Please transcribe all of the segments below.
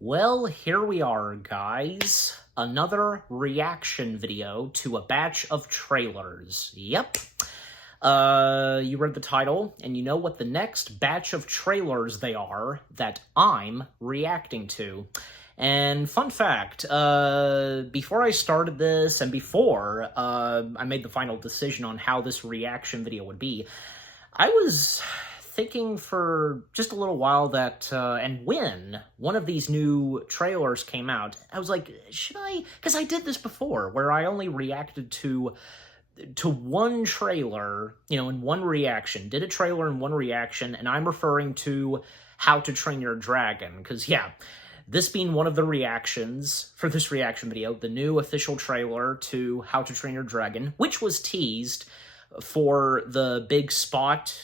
Well, here we are, guys. Another reaction video to a batch of trailers. Yep. You read the title, and you know what the next batch of trailers they are that I'm reacting to. And fun fact, before I started this, and before I made the final decision on how this reaction video would be, I was thinking for just a little while that, and when one of these new trailers came out, I was like, should I? Because I did this before, where I only reacted to one trailer, in one reaction, did a trailer in one reaction, and I'm referring to How to Train Your Dragon, because, yeah, this being one of the reactions for this reaction video, the new official trailer to How to Train Your Dragon, which was teased for the big spot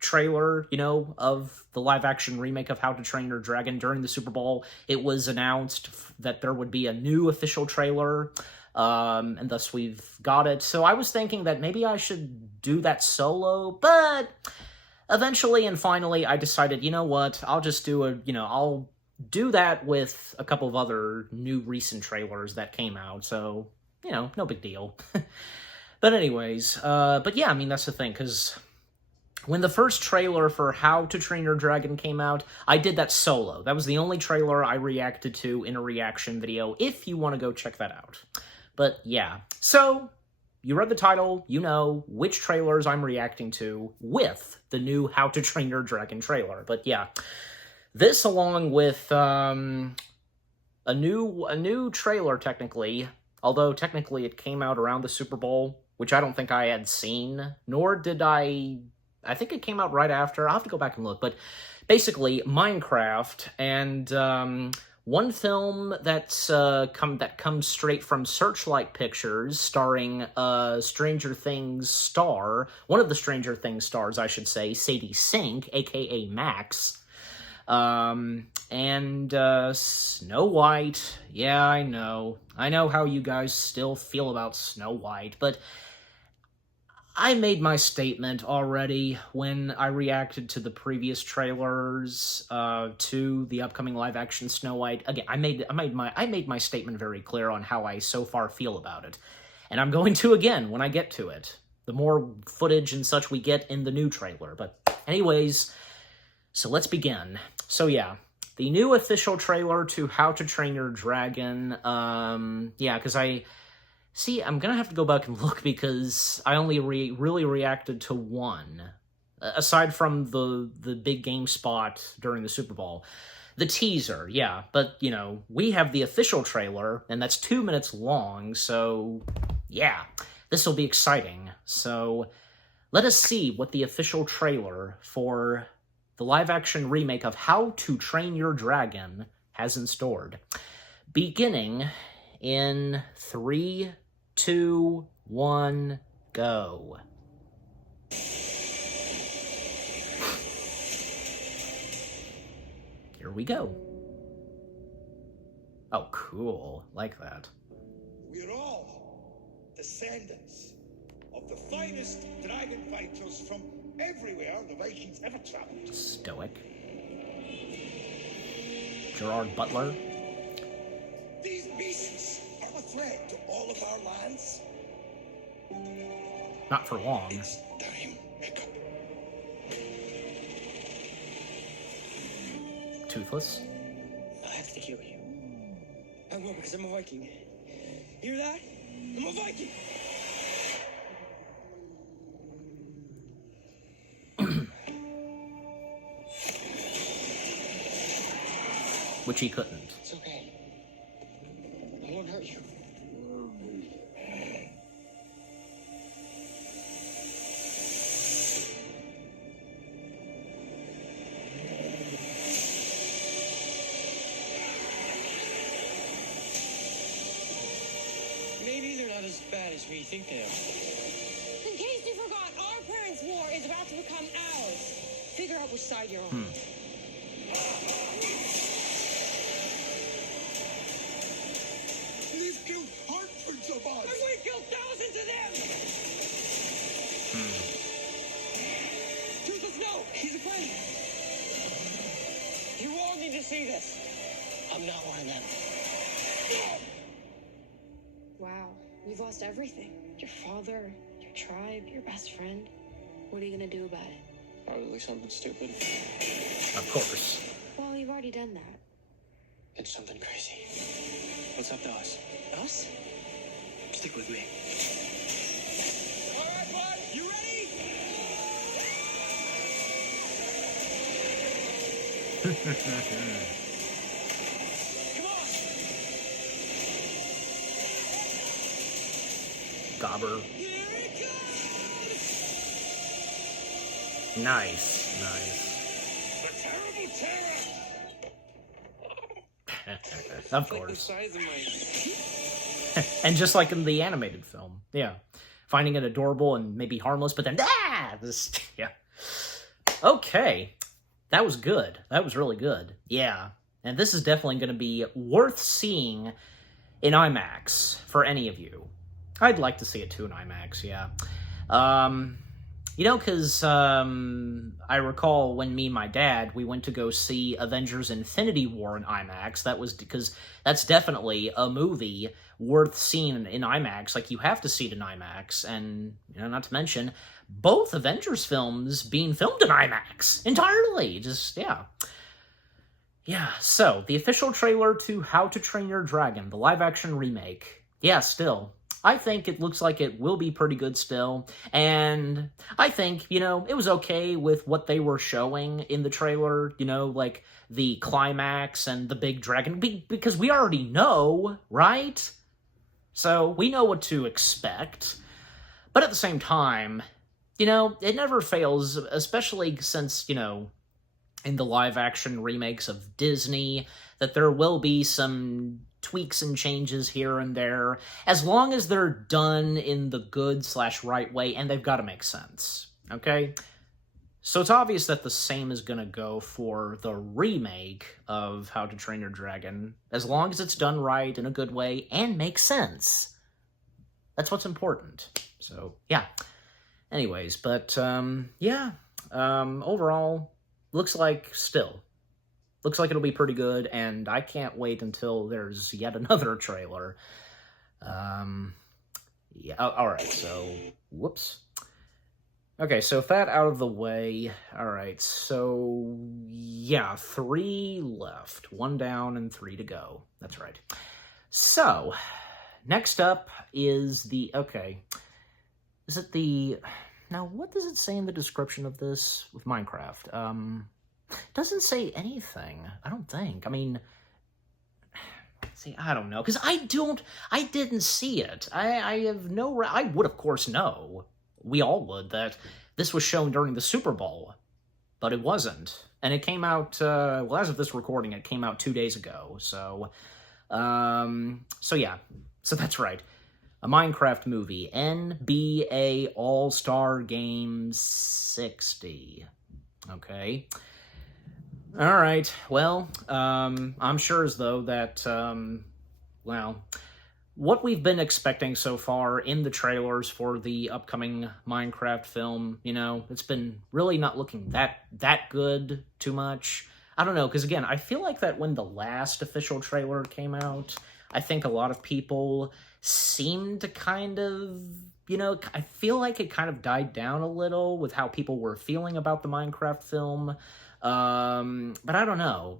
trailer, of the live-action remake of How to Train Your Dragon during the Super Bowl. It was announced that there would be a new official trailer, and thus we've got it. So I was thinking that maybe I should do that solo, but eventually and finally I decided, you know what, I'll just do I'll do that with a couple of other new recent trailers that came out, so, no big deal. But anyways, but yeah, I mean, that's the thing, because when the first trailer for How to Train Your Dragon came out, I did that solo. That was the only trailer I reacted to in a reaction video, if you want to go check that out. But yeah, so you read the title, you know which trailers I'm reacting to with the new How to Train Your Dragon trailer. But yeah, this along with a new trailer, technically, although technically it came out around the Super Bowl, which I don't think I had seen, nor did I think it came out right after. I'll have to go back and look, but basically Minecraft and one film that's that comes straight from Searchlight Pictures, starring Stranger Things star, one of the Stranger Things stars, I should say, Sadie Sink, aka Max, and Snow White. Yeah, I know how you guys still feel about Snow White, but I made my statement already when I reacted to the previous trailers to the upcoming live-action Snow White. Again, I made my statement very clear on how I so far feel about it, and I'm going to again when I get to it. The more footage and such we get in the new trailer. But anyways, so let's begin. So yeah, the new official trailer to How to Train Your Dragon. Yeah, because I'm gonna have to go back and look because I only really reacted to one, aside from the big game spot during the Super Bowl. The teaser, yeah, but, we have the official trailer, and that's 2 minutes long, so, yeah, this will be exciting. So, let us see what the official trailer for the live-action remake of How to Train Your Dragon has in store. Beginning in 3, 2, 1, go. Here we go. Oh, cool. Like that. We're all descendants of the finest dragon fighters from everywhere the Vikings ever traveled. Stoic. Gerard Butler. These beasts are a threat to all of our lands. Not for long. It's time, Hiccup. Toothless. I have to kill you. I will, because I'm a Viking. Hear that? I'm a Viking! Which he couldn't. It's okay. I won't hurt you. Maybe they're not as bad as we think they are. In case you forgot, our parents' war is about to become ours. Figure out which side you're on. They've killed hundreds of us. And we killed thousands of them! Toothless, no! He's a friend! You all need to see this. I'm not one of them. Wow, you've lost everything. Your father, your tribe, your best friend. What are you gonna do about it? Probably something stupid. Of course. Well, you've already done that. It's something crazy. What's up to us? Us? Stick with me. All right, bud, you ready? Come on! Gobber. Here it comes! Nice, nice. The terrible terror! Of It's like the course. size of my... And just like in the animated film. Yeah. Finding it adorable and maybe harmless, but then, yeah. Okay. That was good. That was really good. Yeah. And this is definitely going to be worth seeing in IMAX for any of you. I'd like to see it too in IMAX, yeah. Because I recall when me and my dad, we went to go see Avengers Infinity War in IMAX. That was because that's definitely a movie worth seeing in IMAX. Like, you have to see it in IMAX. And, not to mention, both Avengers films being filmed in IMAX entirely. Just, yeah. Yeah, so, the official trailer to How to Train Your Dragon, the live-action remake. Yeah, still. I think it looks like it will be pretty good still, and I think, it was okay with what they were showing in the trailer, like the climax and the big dragon, because we already know, right? So, we know what to expect, but at the same time, it never fails, especially since, in the live-action remakes of Disney, that there will be some tweaks and changes here and there, as long as they're done in the good/right way, and they've got to make sense, okay? So it's obvious that the same is going to go for the remake of How to Train Your Dragon, as long as it's done right, in a good way, and makes sense. That's what's important. So, yeah. Anyways, but, overall, looks like it'll be pretty good, and I can't wait until there's yet another trailer. Yeah, alright, so, whoops. Okay, so with that out of the way, alright, so, yeah, 3 left. 1 down and 3 to go. That's right. So, next up is is it the... Now, what does it say in the description of this with Minecraft? Doesn't say anything, I don't think. I mean, see, I don't know, because I didn't see it. I have no, I would, of course, know, we all would, that this was shown during the Super Bowl, but it wasn't. And it came out, as of this recording, it came out 2 days ago, so yeah, so that's right. A Minecraft movie, NBA All-Star Game 60. Okay. All right, well, I'm sure as though that, what we've been expecting so far in the trailers for the upcoming Minecraft film, it's been really not looking that good too much. I don't know, because again, I feel like that when the last official trailer came out, I think a lot of people seemed to kind of, I feel like it kind of died down a little with how people were feeling about the Minecraft film. But I don't know,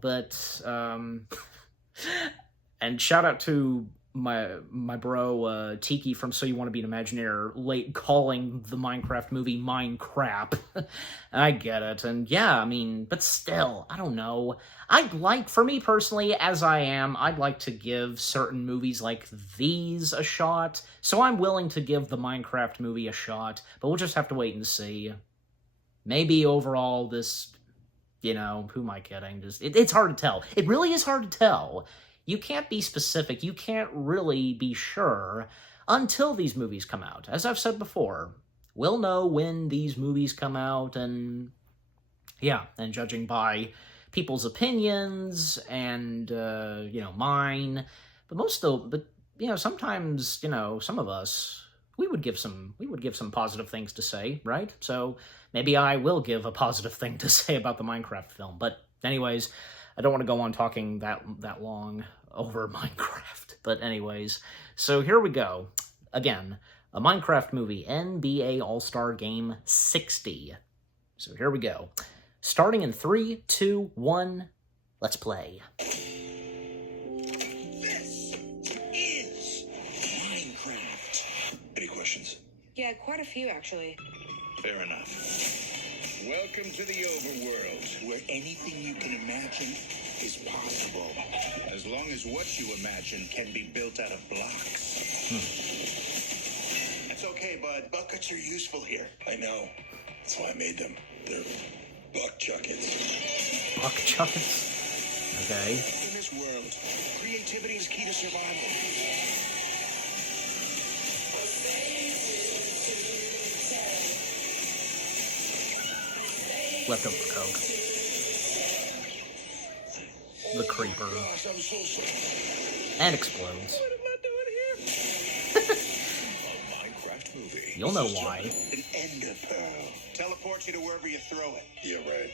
and shout out to my bro, Tiki from So You Want to Be an Imagineer, late calling the Minecraft movie Minecrap. I get it, and yeah, I mean, but still, I don't know. For me personally, as I am, I'd like to give certain movies like these a shot, so I'm willing to give the Minecraft movie a shot, but we'll just have to wait and see. Maybe overall this... who am I kidding? It's hard to tell. It really is hard to tell. You can't be specific. You can't really be sure until these movies come out. As I've said before, we'll know when these movies come out, and and judging by people's opinions and, mine. But sometimes, some of us, we would give some positive things to say, right? So maybe I will give a positive thing to say about the Minecraft film. But anyways, I don't want to go on talking that long over Minecraft. But anyways, so here we go. Again, a Minecraft movie, NBA All-Star Game 60. So here we go. Starting in 3, 2, 1, let's play. This is Minecraft. Any questions? Yeah, quite a few, actually. Fair enough. Welcome to the overworld, where anything you can imagine is possible. As long as what you imagine can be built out of blocks. That's okay, bud. Buckets are useful here. I know. That's why I made them. They're buck chuckets. Buck chuckets? Okay. In this world, creativity is key to survival. Leftover coke. The creeper. Gosh, I'm so sorry. And explodes. What am I doing here? A Minecraft movie. You'll know why. An ender pearl. Teleports you to wherever you throw it. Yeah, right.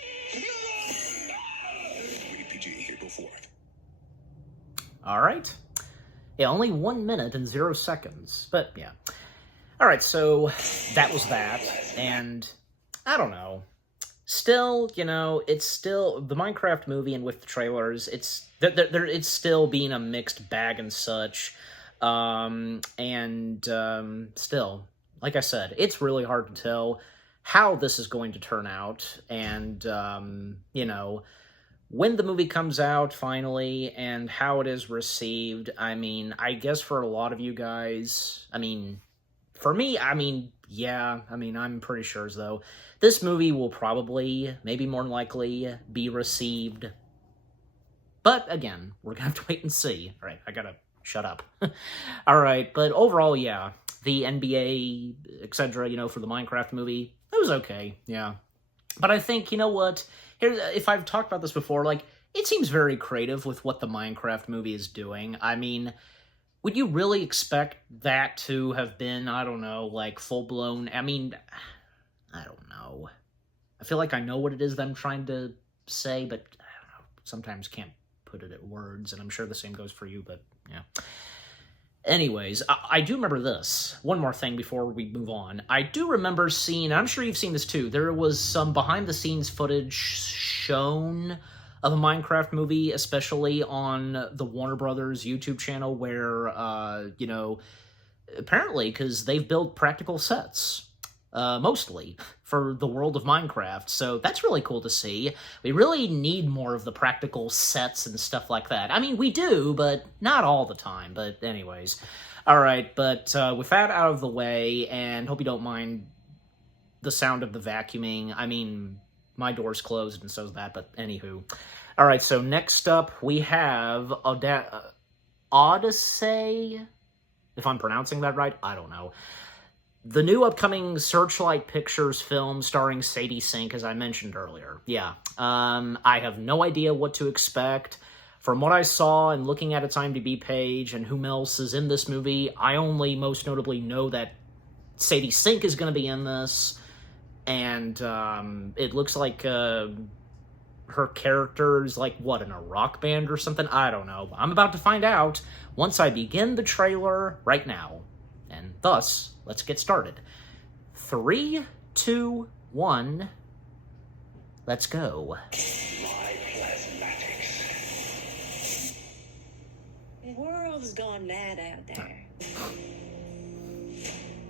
Rated PG, here, go forth. Alright. Yeah, only 1 minute and 0 seconds. But, yeah. Alright, so that was that. And, I don't know. Still, you know, it's still... The Minecraft movie and with the trailers, it's still being a mixed bag and such. Still, like I said, it's really hard to tell how this is going to turn out. And, you know... When the movie comes out, finally, and how it is received, I mean, I guess for a lot of you guys, I mean, for me, I mean, yeah, I mean, I'm pretty sure as though this movie will probably, maybe more than likely, be received. But, again, we're gonna have to wait and see. All right, I gotta shut up. All right, but overall, yeah, the NBA, etc., you know, for the Minecraft movie, it was okay, yeah. But I think, you know what... if I've talked about this before, like, it seems very creative with what the Minecraft movie is doing. I mean, would you really expect that to have been, I don't know, like, full-blown... I mean, I don't know. I feel like I know what it is that I'm trying to say, but I don't know, sometimes can't put it in words, and I'm sure the same goes for you, but, yeah. Anyways, I do remember this. One more thing before we move on. I do remember seeing, and I'm sure you've seen this too, there was some behind-the-scenes footage shown of a Minecraft movie, especially on the Warner Brothers YouTube channel, where, you know, apparently, because they've built practical sets, mostly, for the world of Minecraft, so that's really cool to see. We really need more of the practical sets and stuff like that. I mean, we do, but not all the time, but anyways. Alright, but with that out of the way, and hope you don't mind the sound of the vacuuming. I mean, my door's closed and so's that, but anywho. Alright, so next up we have Odyssey, if I'm pronouncing that right, I don't know. The new upcoming Searchlight Pictures film starring Sadie Sink, as I mentioned earlier. Yeah, I have no idea what to expect. From what I saw and looking at its IMDb page and whom else is in this movie, I only most notably know that Sadie Sink is going to be in this, and it looks like her character is like, what, in a rock band or something? I don't know. I'm about to find out once I begin the trailer right now. And thus, let's get started. 3, 2, 1, let's go. My plasmatics. The world's gone mad out there.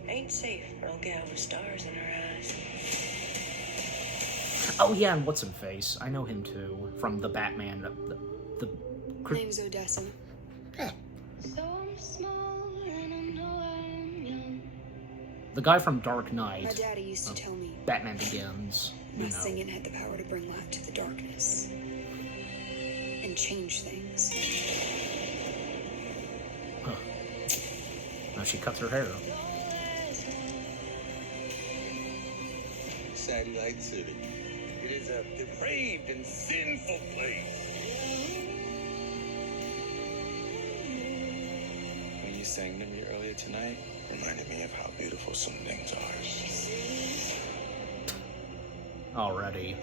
Ain't safe for a gal with stars in her eyes. Oh yeah, and What's-Him-Face. I know him too, from the Batman. Name's Odessa. So I'm small and I know I'm young. The guy from Dark My Knight. daddy used to tell me Batman Begins. You my know. singing had the power to bring light to the darkness and change things. Huh. Now she cuts her hair. Satellite City. It is a depraved and sinful place. When you sang to me earlier tonight, Reminded me of how beautiful some things are. Already.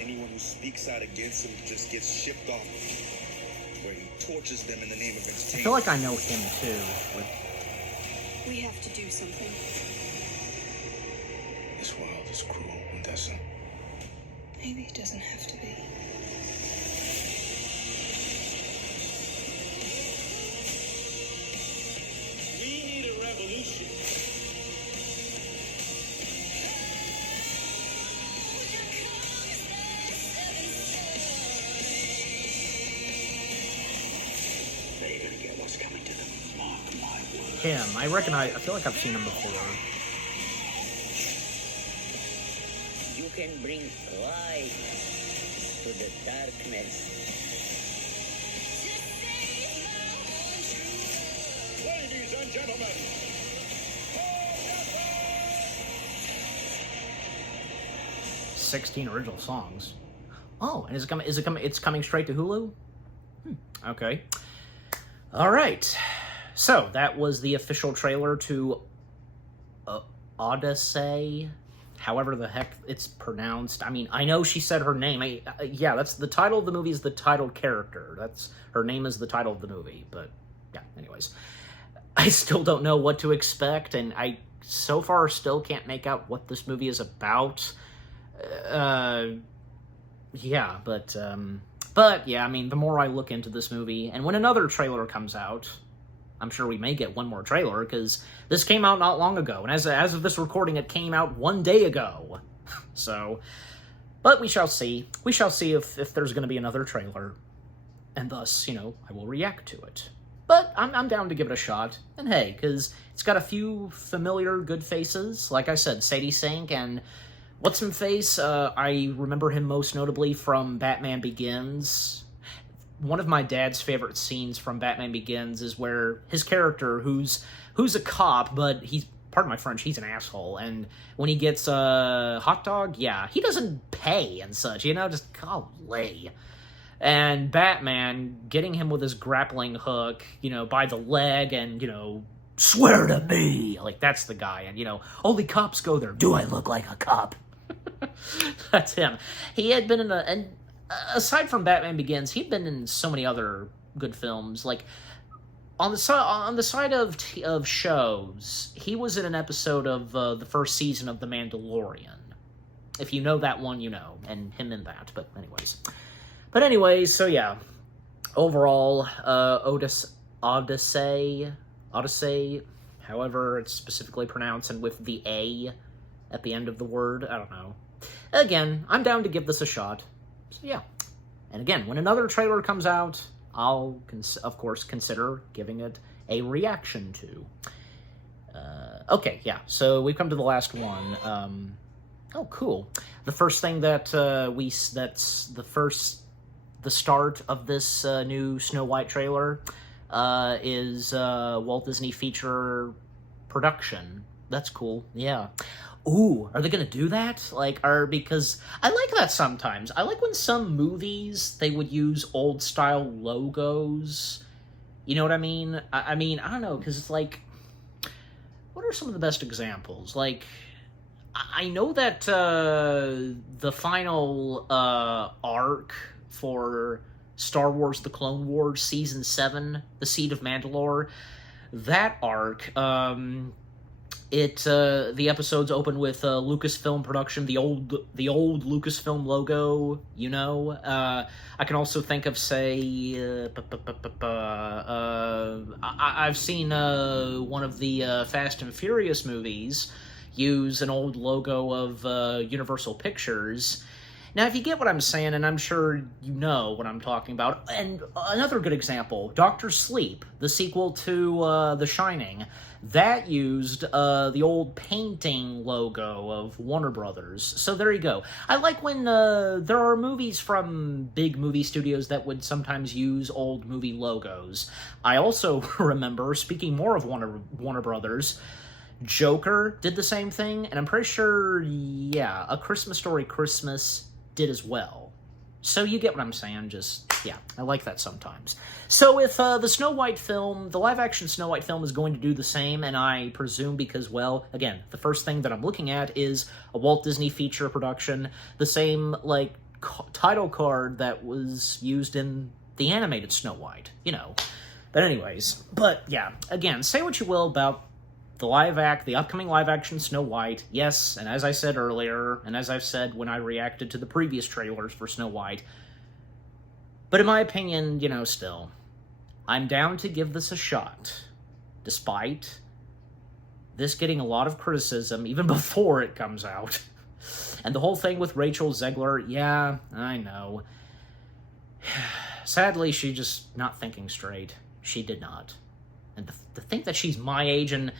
Anyone who speaks out against him just gets shipped off, where he tortures them in the name of entertainment. I feel like I know him too. We have to do something. This world is cruel, Odessa. Maybe it doesn't have to be. We need a revolution. They're gonna get what's coming to them. Mark my words. Him. I feel like I've seen him before. You can bring light to the darkness. Ladies and gentlemen, 16 original songs. Oh, and it's coming straight to Hulu? Okay. All right. So, that was the official trailer to Odyssey, however the heck it's pronounced. I mean, I know she said her name. Yeah, that's the title of the movie is the titled character. That's her name is the title of the movie, but yeah, anyways. I still don't know what to expect, and I so far still can't make out what this movie is about. Yeah, but yeah, I mean, the more I look into this movie, and when another trailer comes out, I'm sure we may get one more trailer, because this came out not long ago, and as of this recording, it came out 1 day ago. So, but we shall see. We shall see if there's going to be another trailer, and thus, I will react to it. But I'm down to give it a shot, and hey, because it's got a few familiar good faces. Like I said, Sadie Sink and What's-Him-Face, I remember him most notably from Batman Begins. One of my dad's favorite scenes from Batman Begins is where his character, who's a cop, but he's, pardon my French, he's an asshole, and when he gets a hot dog, yeah, he doesn't pay and such, just golly. And Batman getting him with his grappling hook, by the leg, and, swear to me, like, that's the guy, and, only cops go there. Do I look like a cop? That's him. He had been in and aside from Batman Begins, he'd been in so many other good films. Like on the side of shows, he was in an episode of the first season of The Mandalorian. If you know that one, and him in that. But anyways, so yeah. Overall, Odyssey, however it's specifically pronounced, and with the A at the end of the word, I don't know. Again, I'm down to give this a shot. So yeah. And again, when another trailer comes out, I'll, of course, consider giving it a reaction to. Okay, yeah, so we've come to the last one. Oh, cool. The first thing that the start of this new Snow White trailer is Walt Disney feature production. That's cool, yeah. Ooh, are they gonna do that? Because I like that sometimes. I like when some movies, they would use old-style logos. You know what I mean? I mean, I don't know, because it's like, what are some of the best examples? Like, I know that the final arc for Star Wars The Clone Wars Season 7, The Seed of Mandalore, that arc, the episodes open with Lucasfilm production, the old Lucasfilm logo, I can also think of, say, I've seen one of the Fast and Furious movies use an old logo of Universal Pictures. Now, if you get what I'm saying, and I'm sure you know what I'm talking about, and another good example, Dr. Sleep, the sequel to The Shining, that used the old painting logo of Warner Brothers. So there you go. I like when there are movies from big movie studios that would sometimes use old movie logos. I also remember, speaking more of Warner Brothers, Joker did the same thing, and I'm pretty sure, yeah, A Christmas Story Christmas did as well. So you get what I'm saying, just, yeah, I like that sometimes. So if the Snow White film, the live-action Snow White film is going to do the same, and I presume because, well, again, the first thing that I'm looking at is a Walt Disney feature production, the same, like, title card that was used in the animated Snow White, you know. But anyways, but yeah, again, say what you will about the upcoming live-action Snow White, yes, and as I said earlier, and as I've said when I reacted to the previous trailers for Snow White, but in my opinion, you know, still, I'm down to give this a shot, despite this getting a lot of criticism even before it comes out. And the whole thing with Rachel Zegler, yeah, I know. Sadly, she's just not thinking straight. She did not. And to think that she's my age, and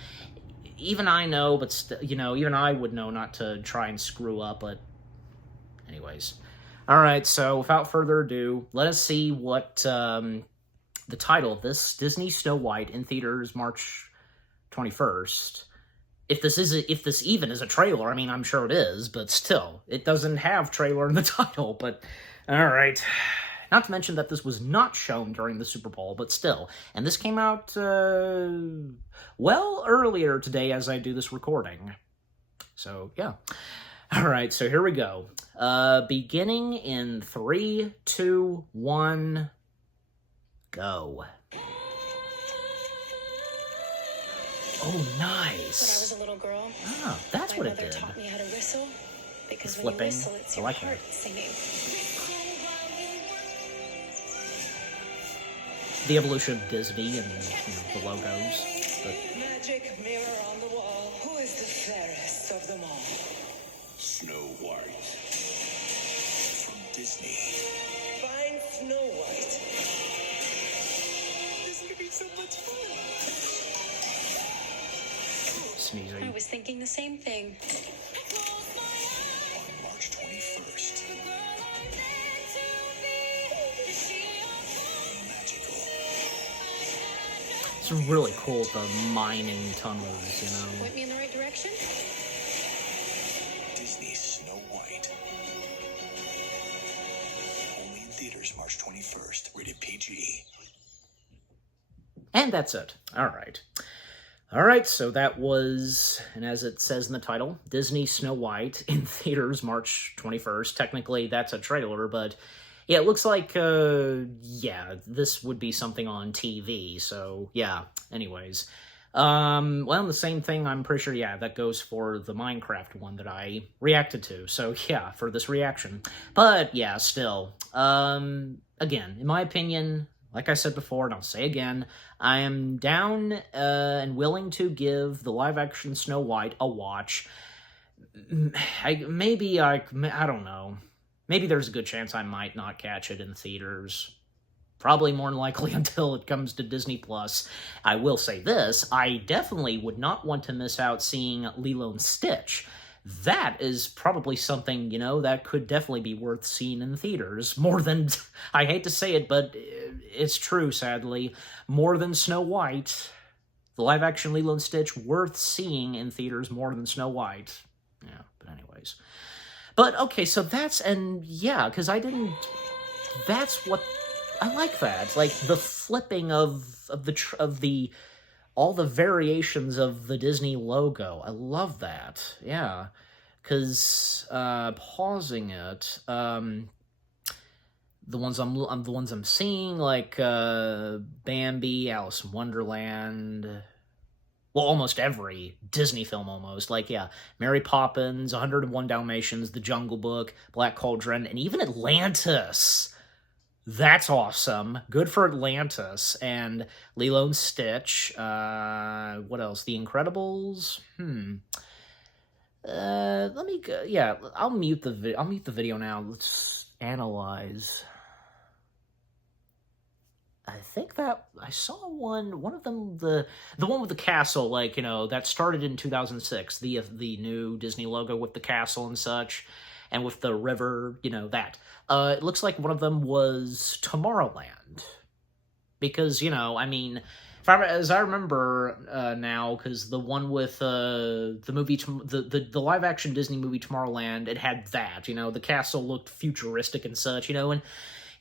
even I know, but you know, even I would know not to try and screw up, but anyways. Alright, so without further ado, let us see what the title of this Disney Snow White in theaters March 21st. If this even is a trailer, I mean, I'm sure it is, but still, it doesn't have trailer in the title, but alright. Not to mention that this was not shown during the Super Bowl, but still. And this came out, well, earlier today as I do this recording. So, yeah. Alright, so here we go. Beginning in 3, 2, 1, go. Oh, nice. When I was a little girl, ah, that's what it did. My mother taught me how to whistle, because when Flipping. you whistle, it's I your like heart that. singing. The evolution of Disney and, you know, the logos. But Magic mirror on the wall. Who is the fairest of them all? Snow White. From Disney. Find Snow White. This is gonna be so much fun. sneezing. I was thinking the same thing. On March 21st. Magical. It's really cool, the mining tunnels, you know. Point me in the right direction? Disney's Snow White. Only in theaters March 21st. Rated PG. And that's it. Alright. Alright, so that was, and as it says in the title, Disney Snow White in theaters March 21st. Technically, that's a trailer, but yeah, it looks like, yeah, this would be something on TV, so yeah, anyways. Well, the same thing, I'm pretty sure, yeah, that goes for the Minecraft one that I reacted to, so yeah, for this reaction. But, yeah, still, again, in my opinion, like I said before, and I'll say again, I am down and willing to give the live-action Snow White a watch. I don't know. Maybe there's a good chance I might not catch it in theaters. Probably more than likely until it comes to Disney+. I will say this, I definitely would not want to miss out seeing Lilo and Stitch. That is probably something, you know, that could definitely be worth seeing in theaters. More than, I hate to say it, but it's true, sadly. More than Snow White. The live-action Lilo and Stitch worth seeing in theaters more than Snow White. Yeah, but anyways. But, okay, so that's, and yeah, because that's what, I like that. Like, the flipping of all the variations of the Disney logo. I love that. Yeah. Because, pausing it, the ones I'm seeing, like, Bambi, Alice in Wonderland, well, almost every Disney film, almost. Like, yeah, Mary Poppins, 101 Dalmatians, The Jungle Book, Black Cauldron, and even Atlantis. That's awesome. Good for Atlantis. And Lilo and Stitch. What else? The Incredibles? Let me go. Yeah, I'll mute the video now. Let's analyze. I think that I saw one of them, the one with the castle, like, you know, that started in 2006, the new Disney logo with the castle and such, and with the river, you know, that. It looks like one of them was Tomorrowland. Because, you know, I mean, as I remember now, because the one with the movie, the live action Disney movie Tomorrowland, it had that. The castle looked futuristic and such. And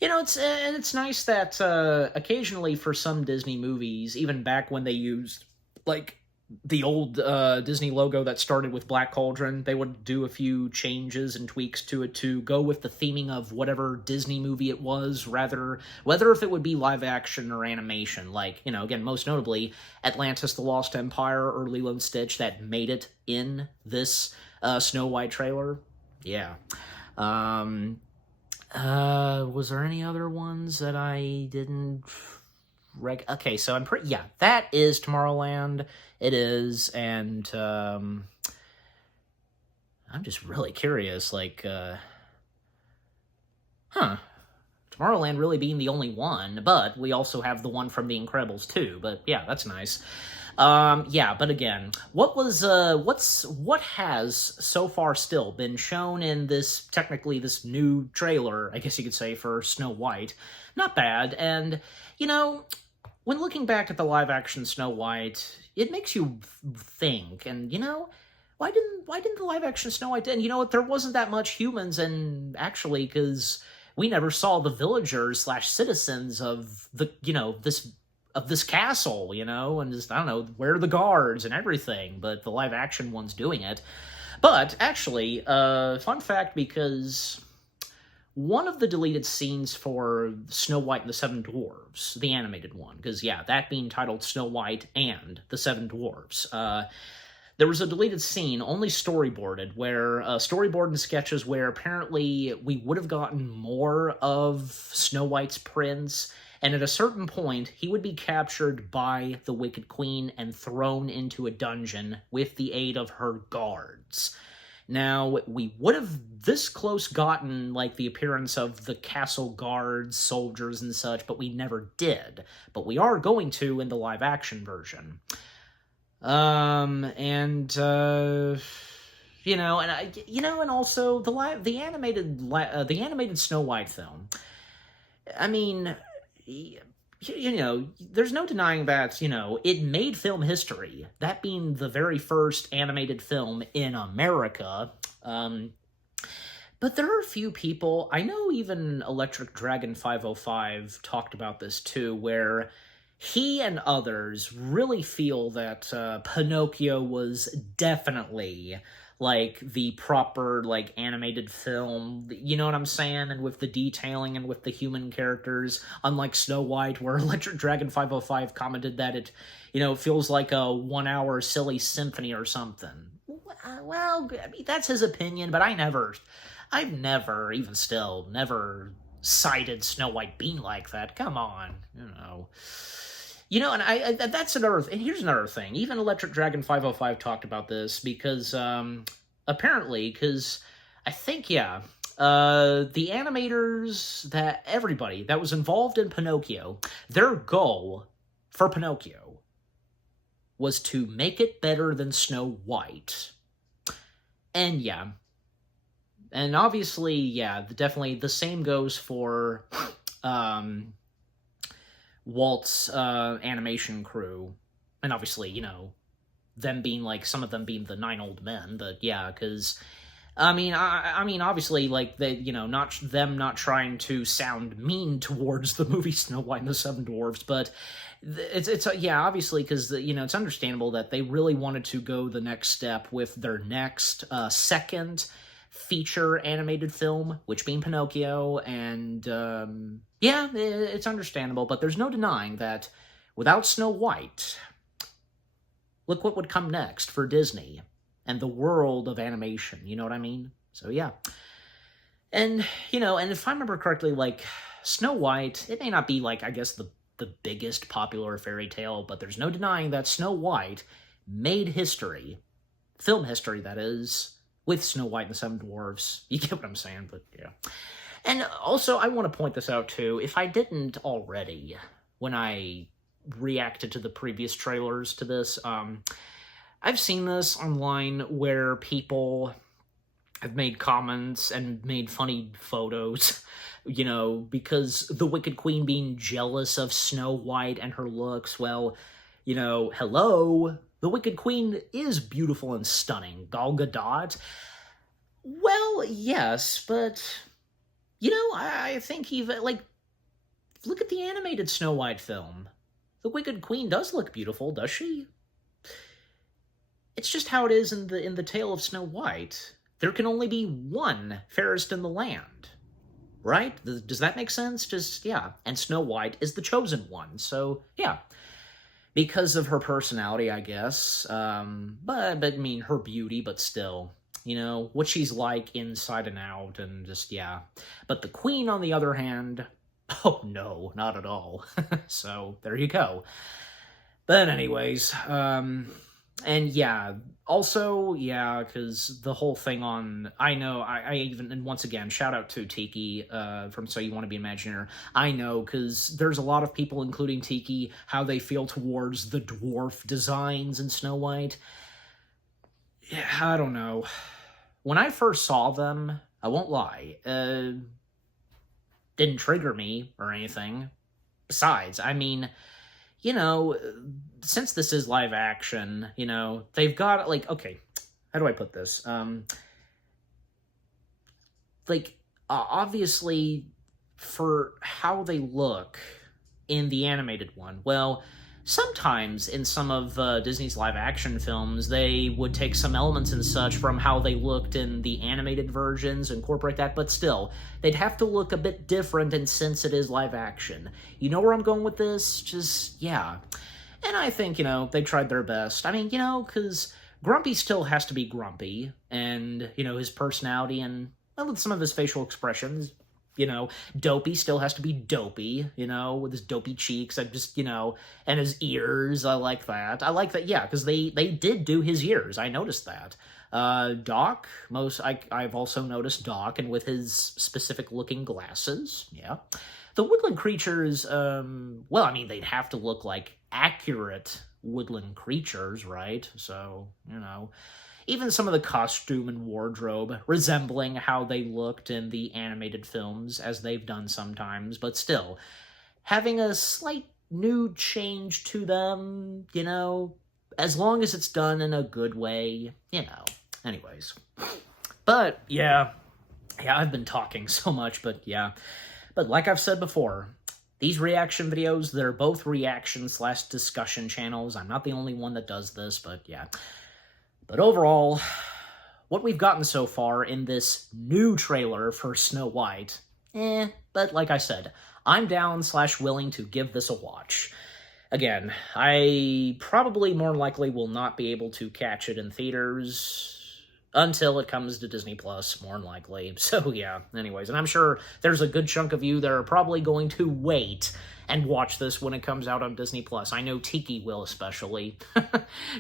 it's nice that occasionally for some Disney movies, even back when they used like the old Disney logo that started with Black Cauldron, they would do a few changes and tweaks to it to go with the theming of whatever Disney movie it was, whether if it would be live action or animation. Like, again, most notably, Atlantis the Lost Empire or Lilo and Stitch that made it in this Snow White trailer. Yeah. Was there any other ones that I didn't... Okay, so that is Tomorrowland. It is, and I'm just really curious, Tomorrowland really being the only one, but we also have the one from The Incredibles too, but yeah, that's nice. But again, what has so far still been shown in this new trailer, I guess you could say, for Snow White? Not bad, and, when looking back at the live-action Snow White, it makes you think, and, why didn't the live-action Snow White... And, there wasn't that much humans, and actually, because we never saw the villagers / citizens of the, this castle, and just, I don't know, where are the guards and everything, but the live-action one's doing it. But, actually, fun fact, because... one of the deleted scenes for Snow White and the Seven Dwarfs, the animated one, because, that being titled Snow White and the Seven Dwarfs, there was a deleted scene, only storyboarded, where storyboard and sketches where apparently we would have gotten more of Snow White's prince, and at a certain point, he would be captured by the Wicked Queen and thrown into a dungeon with the aid of her guards. Now, we would have this close gotten, the appearance of the castle guards, soldiers, and such, but we never did. But we are going to in the live-action version. And also, the animated Snow White film. I mean... there's no denying that, it made film history. That being the very first animated film in America. But there are a few people, I know even Electric Dragon 505 talked about this too, where he and others really feel that Pinocchio was definitely... the proper, animated film, you know what I'm saying? And with the detailing and with the human characters, unlike Snow White, where Electric Dragon 505 commented that it, feels like a 1 hour silly symphony or something. Well, I mean, that's his opinion, but I've never, even still, never cited Snow White being like that. Come on, and that's another... And here's another thing. Even Electric Dragon 505 talked about this because, apparently, because I think, the animators, everybody that was involved in Pinocchio, their goal for Pinocchio was to make it better than Snow White. And, and obviously, definitely the same goes for, Walt's animation crew, and obviously, them being some of them being the 9 old men, but because I mean obviously they not trying to sound mean towards the movie Snow White and the Seven Dwarfs, but it's obviously because it's understandable that they really wanted to go the next step with their next second feature animated film, which being Pinocchio, and it's understandable, but there's no denying that without Snow White, look what would come next for Disney and the world of animation, you know what I mean? So and and if I remember correctly, Snow White, it may not be I guess the biggest popular fairy tale, but there's no denying that Snow White made history, film history that is, with Snow White and the Seven Dwarfs. You get what I'm saying, but yeah. And also, I want to point this out too, if I didn't already, when I reacted to the previous trailers to this, I've seen this online where people have made comments and made funny photos, because the Wicked Queen being jealous of Snow White and her looks, well, You know, hello, the Wicked Queen is beautiful and stunning. Gal Gadot? Well, yes, but, you know, I think even, like, look at the animated Snow White film. The Wicked Queen does look beautiful, does she? It's just how it is in the tale of Snow White. There can only be one fairest in the land. Right? Does that make sense? Just, yeah. And Snow White is the chosen one, so, yeah. Because of her personality, I guess. But I mean, her beauty, but still. You know, what she's like inside and out, and just, yeah. But the Queen, on the other hand, oh no, not at all. So, there you go. But anyways, and yeah, also, yeah, because the whole thing on, I know, I even, and once again, shout out to Tiki from So You Want to Be Imagineer. I know, because there's a lot of people, including Tiki, how they feel towards the dwarf designs in Snow White. Yeah, I don't know. When I first saw them, I won't lie, didn't trigger me or anything. Besides, I mean, you know, since this is live action, you know, they've got, like, okay, how do I put this? Obviously, for how they look in the animated one, well, sometimes in some of Disney's live action films, they would take some elements and such from how they looked in the animated versions, incorporate that, but still, they'd have to look a bit different, and since it is live action. You know where I'm going with this? Just, yeah. And I think, you know, they tried their best. I mean, you know, because Grumpy still has to be Grumpy, and, you know, his personality and, well, with some of his facial expressions. You know, Dopey still has to be Dopey, you know, with his dopey cheeks. I just, you know, and his ears. I like that. I like that, yeah, because they did do his ears. I noticed that. Doc, I've also noticed Doc, and with his specific-looking glasses, yeah. The woodland creatures, well, I mean, they'd have to look like accurate woodland creatures, right? So, you know, even some of the costume and wardrobe resembling how they looked in the animated films, as they've done sometimes, but still, having a slight new change to them, you know, as long as it's done in a good way, you know. Anyways. But, yeah, I've been talking so much, but yeah. But like I've said before, these reaction videos, they're both reaction/discussion channels. I'm not the only one that does this, but yeah. But overall, what we've gotten so far in this new trailer for Snow White, but like I said, I'm down/willing to give this a watch. Again, I probably more likely will not be able to catch it in theaters until it comes to Disney Plus, more than likely. So yeah, anyways, and I'm sure there's a good chunk of you that are probably going to wait and watch this when it comes out on Disney Plus. I know Tiki will, especially.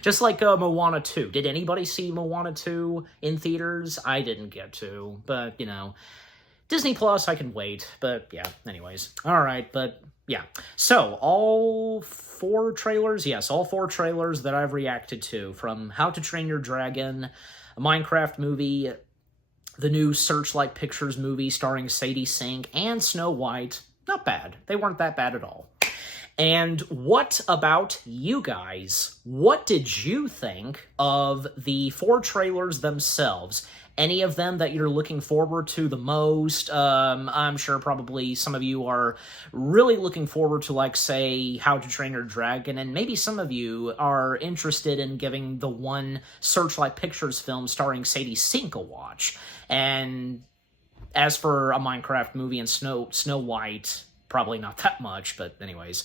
Just like Moana 2. Did anybody see Moana 2 in theaters? I didn't get to, but, you know, Disney Plus, I can wait, but yeah, anyways. Alright, but yeah. So, all four trailers that I've reacted to, from How to Train Your Dragon, a Minecraft movie, the new Searchlight Pictures movie starring Sadie Sink, and Snow White. Not bad. They weren't that bad at all. And what about you guys? What did you think of the four trailers themselves? Any of them that you're looking forward to the most? I'm sure probably some of you are really looking forward to, like, say, How to Train Your Dragon, and maybe some of you are interested in giving the one Searchlight Pictures film starring Sadie Sink a watch. And as for a Minecraft movie and Snow White, probably not that much, but anyways.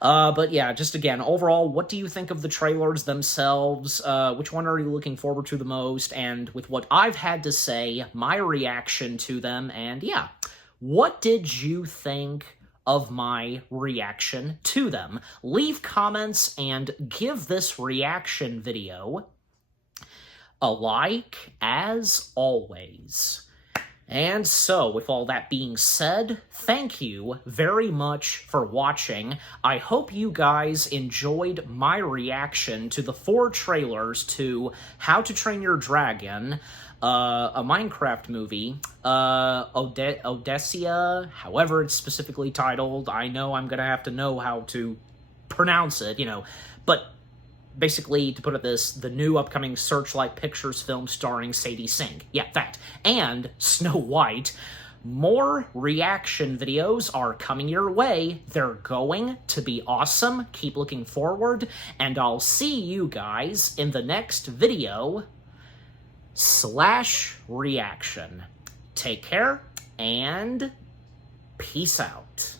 But yeah, just again, overall, what do you think of the trailers themselves? Which one are you looking forward to the most? And with what I've had to say, my reaction to them, and yeah, what did you think of my reaction to them? Leave comments and give this reaction video a like, as always. And so, with all that being said, thank you very much for watching. I hope you guys enjoyed my reaction to the four trailers to How to Train Your Dragon, a Minecraft movie, Odessia, however it's specifically titled. I know I'm gonna have to know how to pronounce it, but basically, to put it this, the new upcoming Searchlight Pictures film starring Sadie Sink. Yeah, that. And Snow White. More reaction videos are coming your way. They're going to be awesome. Keep looking forward, and I'll see you guys in the next video / reaction. Take care, and peace out.